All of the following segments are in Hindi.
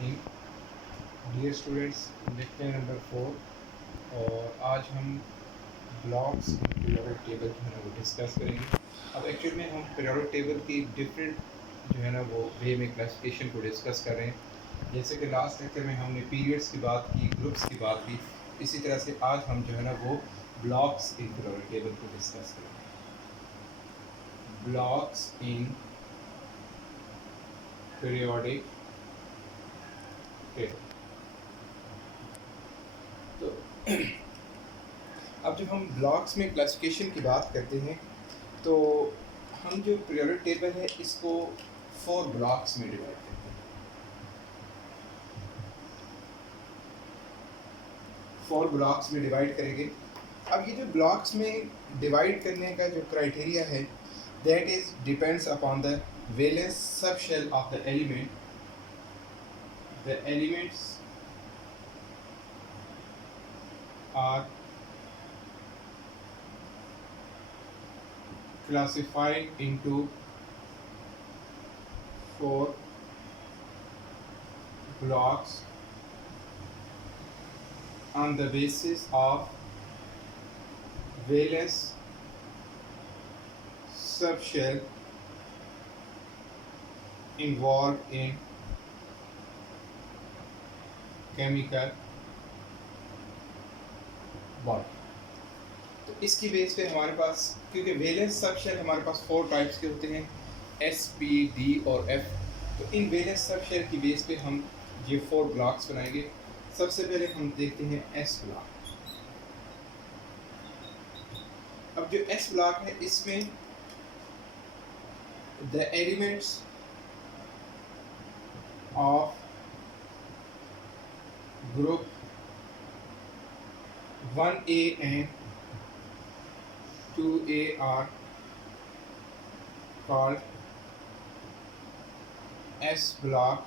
रहीम। डियर स्टूडेंट्स, लेक्चर नंबर 4 और आज हम ब्लॉक्स इन पीरियोडिक टेबल जो है ना वो डिस्कस करेंगे। अब एक्चुअल में हम पीरियोडिक टेबल की डिफरेंट जो है ना वो वे में क्लासिफिकेशन को डिस्कस कर रहे हैं। जैसे कि लास्ट लेक्चर में हमने पीरियड्स की बात की, ग्रुप्स की बात की, इसी तरह से आज हम जो है ना वो ब्लॉक्स इन पीरियोडिक टेबल को डिस्कस करेंगे। Blocks in periodic table. तो अब जब हम ब्लॉक्स में क्लासिफिकेशन की बात करते हैं तो हम जो पीरियोडिक टेबल है इसको 4 ब्लॉक्स में डिवाइड करते हैं। 4 ब्लॉक्स में डिवाइड करेंगे। अब ये जो ब्लॉक्स में डिवाइड करने का जो क्राइटेरिया है that is depends upon the valence subshell of the element. The elements are classified into 4 blocks on the basis of valence subshell involved in chemical bond। तो इसकी बेस पे हमारे पास, क्योंकि वैलेंस सबशेल हमारे पास 4 टाइप्स के होते हैं, एस, पी, डी और एफ। तो इन वैलेंस सबशेल की बेस पे हम ये 4 ब्लॉक्स बनाएंगे। सबसे पहले हम देखते हैं एस ब्लॉक। अब जो एस ब्लॉक है इसमें the elements of group 1A and 2A are called S block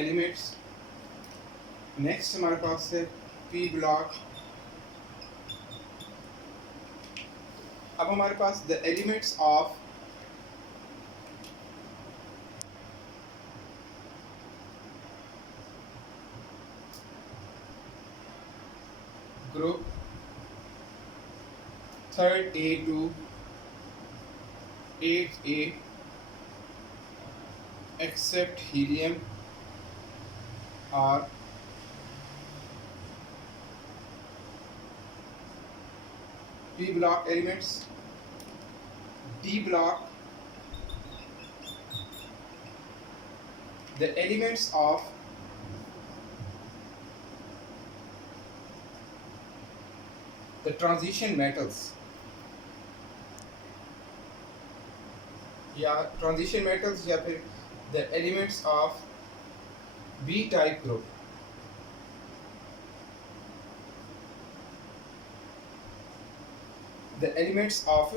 elements। Next हमारे पास है P ब्लॉक। अब हमारे पास the elements of group 3rd A to 8th A except helium are P block elements। D block, the elements of the transition metals या ट्रांजिशन मेटल्स या फिर the elements of B type group. The elements of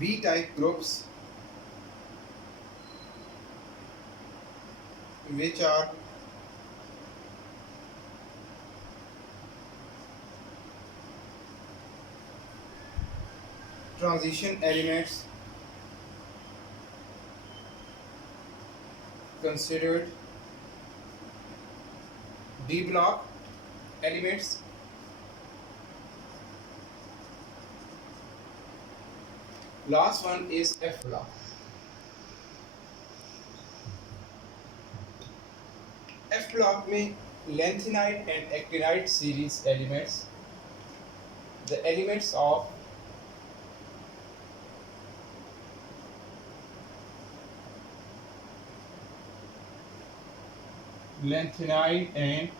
B type groups which are transition elements considered D block elements। Last one is F block। F block में lanthanide and actinide series elements, the elements of lanthanide and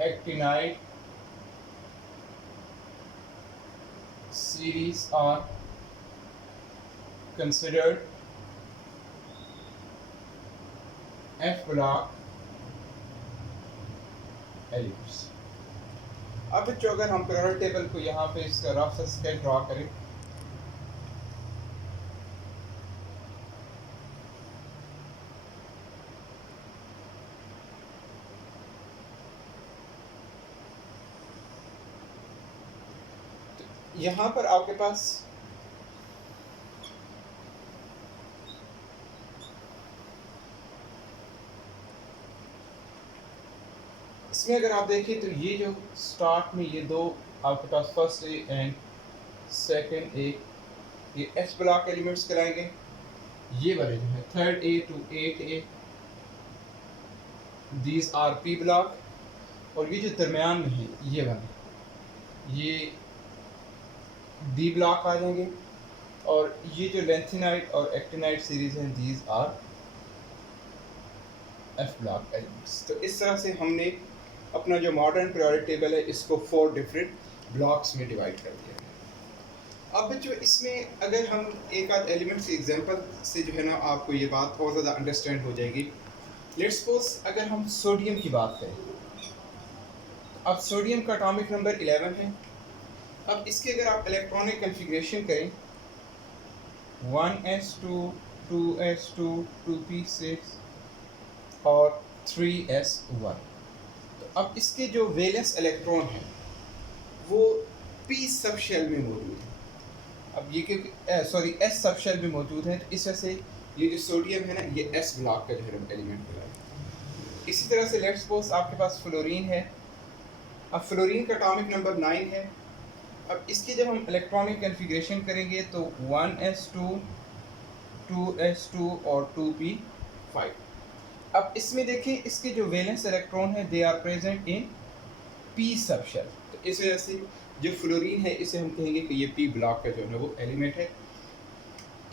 actinide series are considered F block elements। अब बच्चों अगर हम पीरियोडिक टेबल को यहाँ पे इसका रफ सा स्केच ड्रॉ करें तो यहाँ पर आपके पास इसमें अगर आप देखें तो ये जो स्टार्ट में ये दो आपके पास first A and second A, ये एस ब्लॉक एलिमेंट्स कराएंगे। ये वाले जो है third A to eight A, these are P block. और ये जो दरमियान में है ये वाले, ये डी ब्लॉक आ जाएंगे। और ये जो लेंथिनाइट और एक्टिनाइट सीरीज हैं, these R F block elements. तो इस तरह से हमने अपना जो मॉडर्न पीरियोडिक टेबल है इसको 4 डिफरेंट ब्लॉक्स में डिवाइड कर दिया है। अब बच्चों इसमें अगर हम एक आध एलिमेंट्स के एग्जांपल से जो है ना आपको ये बात और ज़्यादा अंडरस्टैंड हो जाएगी। लेट्स सपोज अगर हम सोडियम की बात करें, अब सोडियम का एटॉमिक नंबर 11 है। अब इसके अगर आप इलेक्ट्रॉनिक कन्फिग्रेशन करें 1s2 2s2 2p6 और 3s1, तो अब इसके जो वैलेंस इलेक्ट्रॉन हैं वो p सब शेल में मौजूद है। अब ये क्योंकि सॉरी s सब शेल में मौजूद है, तो इस वजह से ये जो सोडियम है ना ये s ब्लॉक का जो है एलिमेंट बना है। इसी तरह से लेट्स सपोज आपके पास फ्लोरीन है। अब फ्लोरीन का एटॉमिक नंबर 9 है। अब इसकी जब हम इलेक्ट्रॉनिक कन्फिग्रेशन करेंगे तो 1s2 2s2 और 2p5। अब इसमें देखिए इसके जो वैलेंस इलेक्ट्रॉन है they are present in p subshell, तो इस वजह से जो फ्लोरीन है इसे हम कहेंगे कि ये p ब्लॉक का जो है वो एलिमेंट है।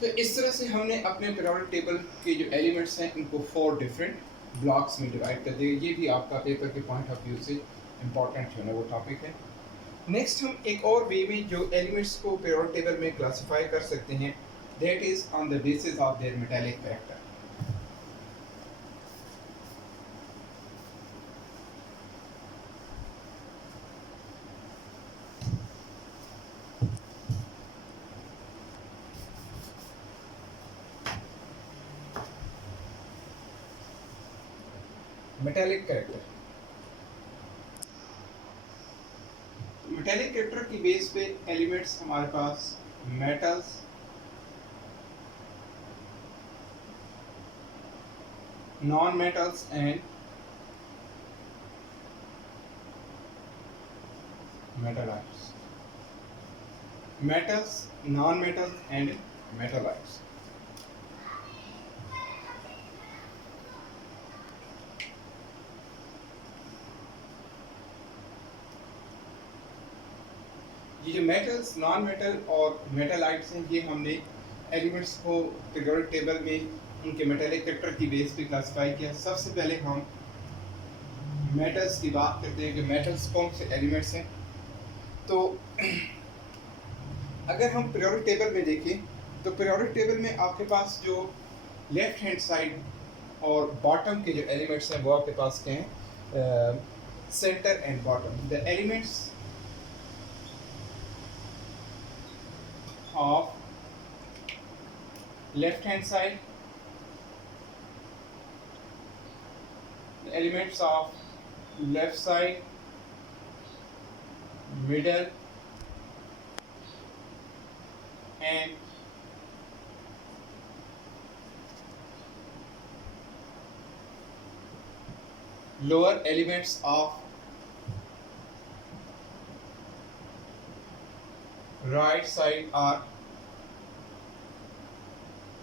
तो इस तरह से हमने अपने पीरियोडिक टेबल के जो एलिमेंट्स हैं इनको 4 डिफरेंट ब्लॉक्स में डिवाइड कर दिया। ये भी आपका पेपर के पॉइंट ऑफ व्यू से इम्पॉर्टेंट जो है वो टॉपिक है। नेक्स्ट हम एक और वे में जो एलिमेंट्स को पीरियोडिक टेबल में क्लासिफाई कर सकते हैं, that is on the basis of their metallic character. Metallic character, metallic character की बेस पे एलिमेंट्स हमारे पास metals, non metals and metalloids. Metals, non metals and metalloids. ये जो मेटल्स, नॉन मेटल और मेटालाइट्स हैं ये हमने एलिमेंट्स को पीरियोडिक टेबल में उनके मेटालिक कैरेक्टर की बेस पे क्लासिफाई किया। सबसे पहले हम मेटल्स की बात करते हैं कि मेटल्स कौन से एलिमेंट्स हैं। तो अगर हम पीरियोडिक टेबल में देखें तो पीरियोडिक टेबल में आपके पास जो लेफ्ट हैंड साइड और बॉटम के जो एलिमेंट्स हैं वो आपके पास क्या हैं, centre and bottom. The elements of left hand side, the elements of left side, middle and lower elements of right side are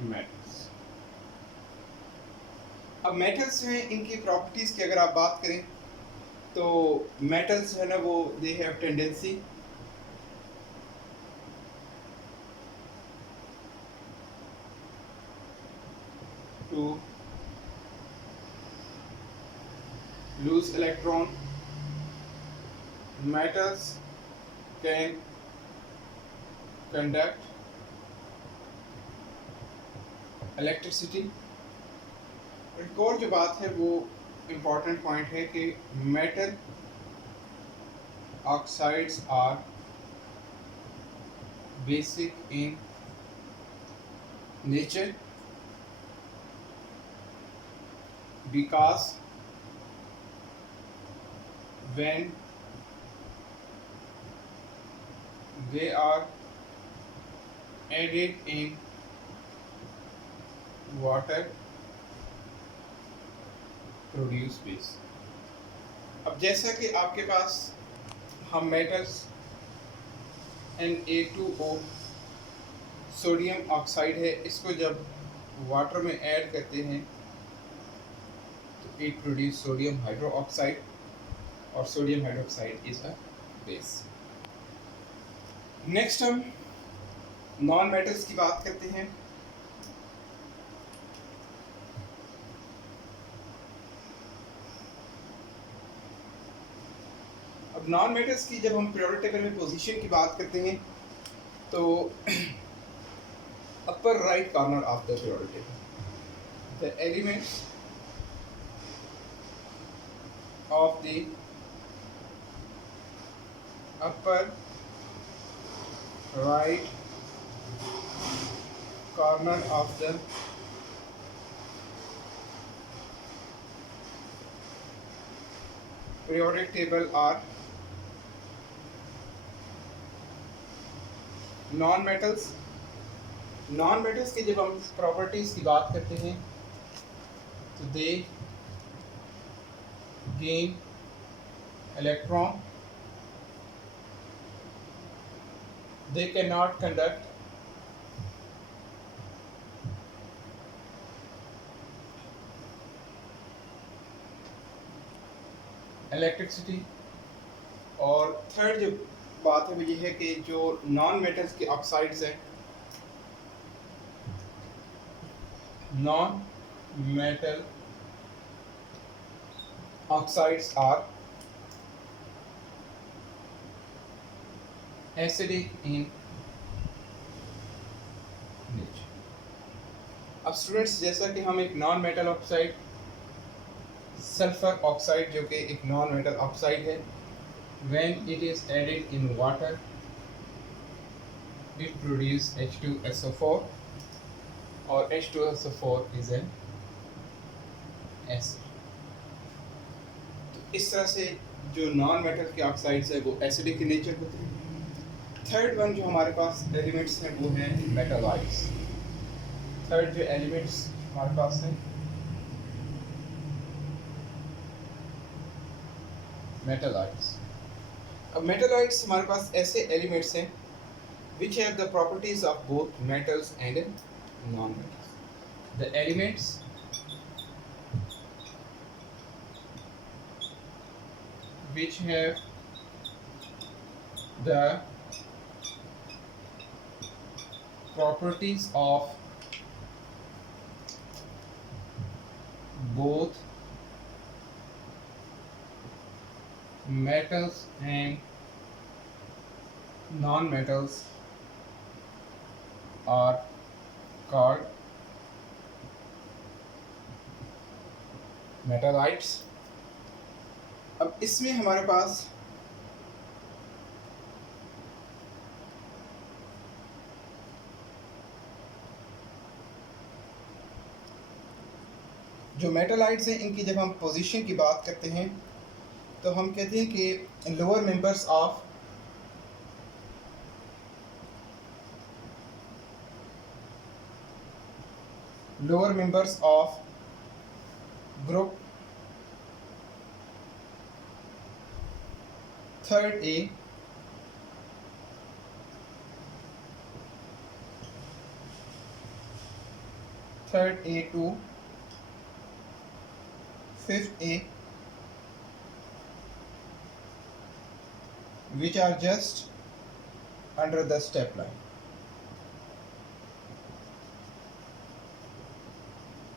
metals। अब मेटल्स जो हैं इनकी प्रॉपर्टीज की अगर आप बात करें तो मेटल्स जो है ना वो they have tendency to lose electron. Metals can conduct electricity. एक और जो बात है वो इम्पॉर्टेंट पॉइंट है कि metal oxides are basic in nature because when they are added in water produce base। अब जैसा कि आपके पास हम मेटल्स Na2O सोडियम ऑक्साइड है, इसको जब वाटर में ऐड करते हैं तो it produce sodium hydro oxide, और sodium hydroxide is a base. Next हम नॉन मेटल्स की बात करते हैं। अब नॉन मेटल्स की जब हम पीरियोडिक टेबल में पोजीशन की बात करते हैं तो upper right corner of the periodic table the elements of the upper right corner of the periodic table are non-metals। non-metals की जब हम प्रॉपर्टीज की बात करते हैं तो they gain electron, they cannot conduct electricity। और थर्ड जो बात है वो ये है कि जो नॉन मेटल्स के ऑक्साइड्स हैं, non metal oxides are acidic in nature। अब स्टूडेंट्स जैसा कि हम एक non metal oxide sulphur oxide जो कि एक नॉन मेटल ऑक्साइड है, when it is added in water it produce H2SO4 और H2SO4 is an acid। तो इस तरह से जो नॉन मेटल के ऑक्साइड्स है वो एसिडिक इन नेचर होते हैं। थर्ड वन जो हमारे पास एलिमेंट्स हैं वो हैं मेटालाइट्स। थर्ड जो एलिमेंट्स हमारे पास हैं मेटालाइट्स। अब मेटालाइट्स हमारे पास ऐसे एलिमेंट्स हैं which have the properties of both metals and non-metals। The elements which have the properties of both metals and non-metals are called मेटालाइट्स। अब इसमें हमारे पास जो मेटालाइट्स हैं इनकी जब हम पोजीशन की बात करते हैं तो हम कहते हैं कि lower members of group third A, third A2, fifth A, which are just under the step line,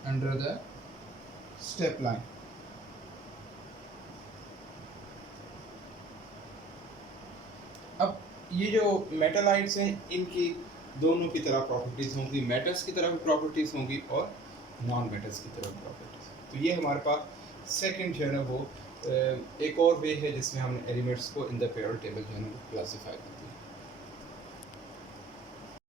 under the step line। अब ये जो मेटालाइट्स हैं इनकी दोनों की तरह प्रॉपर्टीज होंगी, मेटल्स की तरह भी प्रॉपर्टीज होंगी और नॉन मेटल्स की तरह प्रॉपर्टीज। तो ये हमारे पास सेकंड जो है ना वो एक और वे है जिसमें हमने एलिमेंट्स को इन द पीरियोडिक टेबल जो है ना क्लासीफाई